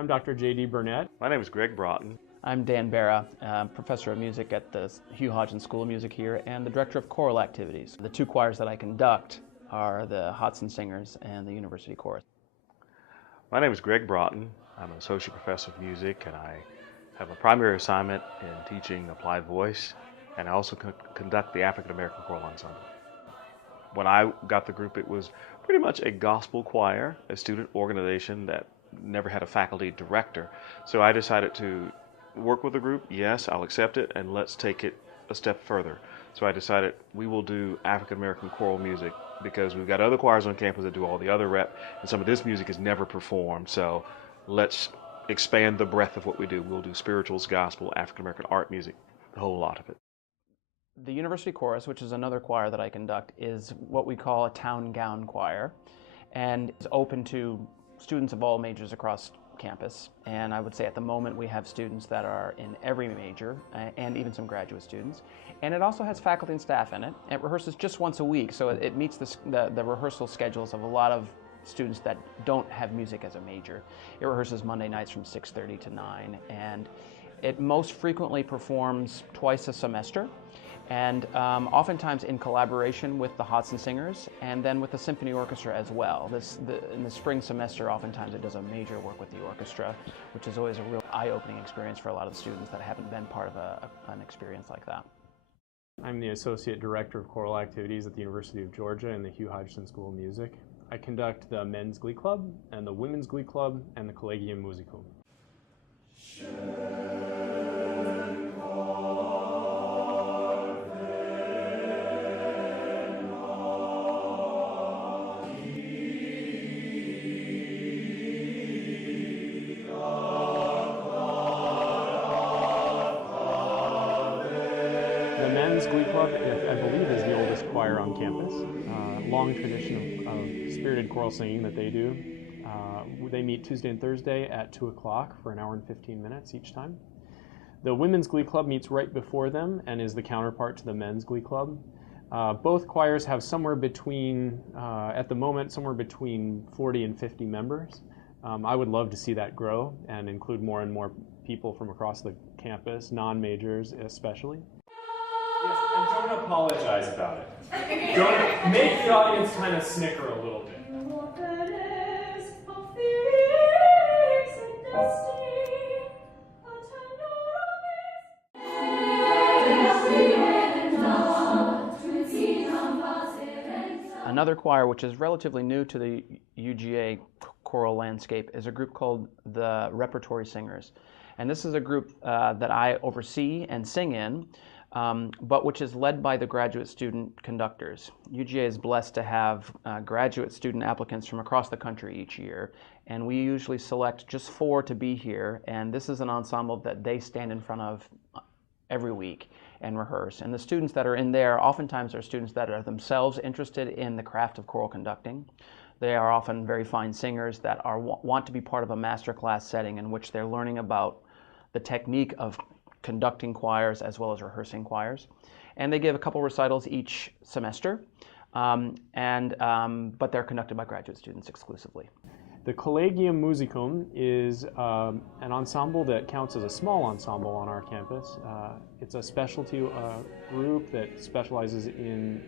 I'm Dr. J.D. Burnett. My name is Greg Broughton. I'm Dan Barra, professor of music at the Hugh Hodgson School of Music here and the director of choral activities. The two choirs that I conduct are the Hodgson Singers and the University Chorus. My name is Greg Broughton. I'm an associate professor of music, and I have a primary assignment in teaching applied voice, and I also conduct the African American Choral Ensemble. When I got the group, it was pretty much a gospel choir, a student organization that never had a faculty director. So I decided to work with the group. Yes, I'll accept it, and let's take it a step further. So I decided we will do African American choral music because we've got other choirs on campus that do all the other rep, and some of this music is never performed. So let's expand the breadth of what we do. We'll do spirituals, gospel, African American art music, the whole lot of it. The University Chorus, which is another choir that I conduct, is what we call a town gown choir, and is open to students of all majors across campus. And I would say at the moment we have students that are in every major and even some graduate students. And it also has faculty and staff in it. It rehearses just once a week, so it meets the rehearsal schedules of a lot of students that don't have music as a major. It rehearses Monday nights from 6:30 to 9, and it most frequently performs twice a semester, and oftentimes in collaboration with the Hodgson Singers and then with the Symphony Orchestra as well. In the spring semester, oftentimes it does a major work with the orchestra, which is always a real eye-opening experience for a lot of the students that haven't been part of an experience like that. I'm the Associate Director of Choral Activities at the University of Georgia in the Hugh Hodgson School of Music. I conduct the Men's Glee Club and the Women's Glee Club and the Collegium Musicum. The Men's Glee Club, I believe, is the oldest choir on campus. Long tradition of spirited choral singing that they do. They meet Tuesday and Thursday at 2 o'clock for an hour and 15 minutes each time. The Women's Glee Club meets right before them and is the counterpart to the Men's Glee Club. Both choirs have somewhere between, at the moment, somewhere between 40 and 50 members. I would love to see that grow and include more and more people from across the campus, non-majors especially. Yes, and don't apologize about it. Don't make the audience kind of snicker a little bit. Another choir which is relatively new to the UGA choral landscape is a group called the Repertory Singers. And this is a group that I oversee and sing in, but which is led by the graduate student conductors. UGA is blessed to have graduate student applicants from across the country each year, and we usually select just 4 to be here, and this is an ensemble that they stand in front of every week and rehearse. And the students that are in there oftentimes are students that are themselves interested in the craft of choral conducting. They are often very fine singers that want to be part of a masterclass setting in which they're learning about the technique of conducting choirs as well as rehearsing choirs. And they give a couple recitals each semester, but they're conducted by graduate students exclusively. The Collegium Musicum is an ensemble that counts as a small ensemble on our campus. It's a specialty group that specializes in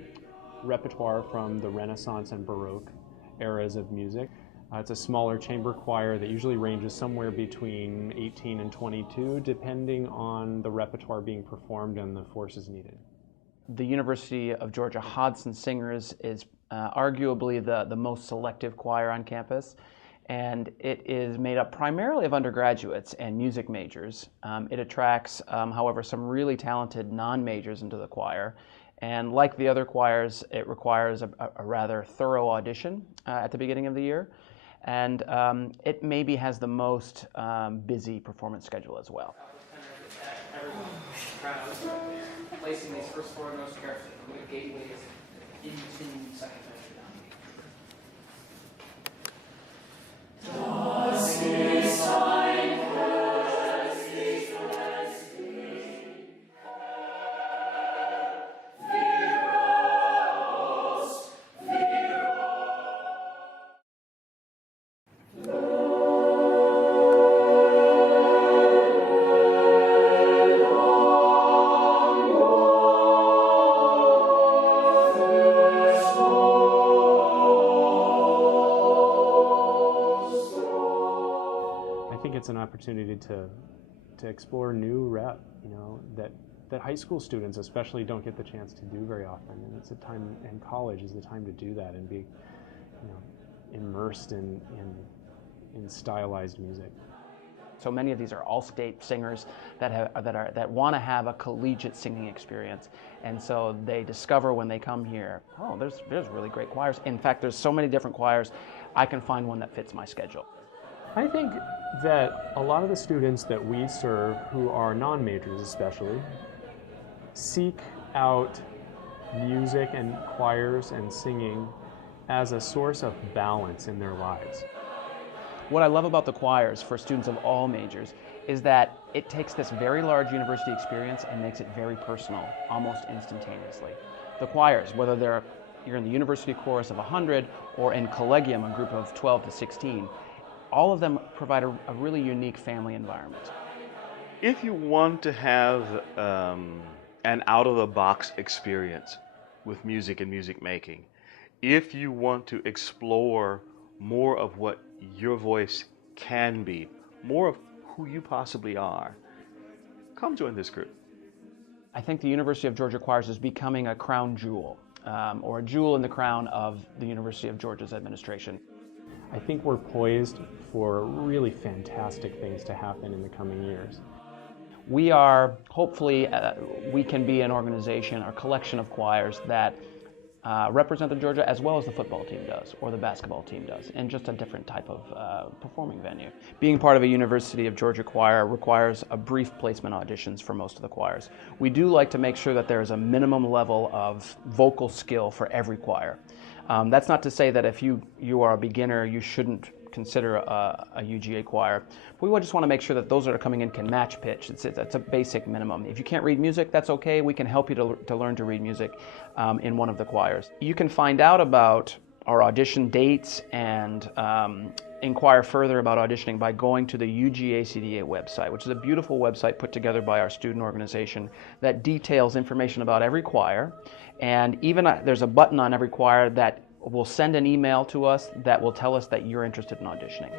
repertoire from the Renaissance and Baroque eras of music. It's a smaller chamber choir that usually ranges somewhere between 18 and 22, depending on the repertoire being performed and the forces needed. The University of Georgia Hodgson Singers is arguably the most selective choir on campus, and it is made up primarily of undergraduates and music majors. It attracts, however, some really talented non-majors into the choir, and like the other choirs, it requires a rather thorough audition at the beginning of the year, and it maybe has the most busy performance schedule as well. Placing these first 4 notes carefully. The gateway is into second measure down. it's an opportunity to explore new rep, that high school students especially don't get the chance to do very often. And it's a time, and college is the time to do that and be, immersed in stylized music. So many of these are all-state singers that want to have a collegiate singing experience, and so they discover when they come here, oh, there's really great choirs. In fact, there's so many different choirs, I can find one that fits my schedule. I think that a lot of the students that we serve, who are non-majors especially, seek out music and choirs and singing as a source of balance in their lives. What I love about the choirs for students of all majors is that it takes this very large university experience and makes it very personal, almost instantaneously. The choirs, whether you're in the university chorus of 100 or in Collegium, a group of 12 to 16, all of them provide a really unique family environment. If you want to have an out-of-the-box experience with music and music making, if you want to explore more of what your voice can be, more of who you possibly are, come join this group. I think the University of Georgia Choirs is becoming a crown jewel, or a jewel in the crown of the University of Georgia's administration. I think we're poised for really fantastic things to happen in the coming years. We are, hopefully, we can be an organization or collection of choirs that represent the Georgia as well as the football team does, or the basketball team does, in just a different type of performing venue. Being part of a University of Georgia choir requires a brief placement auditions for most of the choirs. We do like to make sure that there is a minimum level of vocal skill for every choir. That's not to say that if you are a beginner, you shouldn't consider a UGA choir. We just want to make sure that those that are coming in can match pitch. It's a basic minimum. If you can't read music, that's okay. We can help you to learn to read music in one of the choirs. You can find out about our audition dates and inquire further about auditioning by going to the UGA-CDA website, which is a beautiful website put together by our student organization that details information about every choir. And even there's a button on every choir that will send an email to us that will tell us that you're interested in auditioning.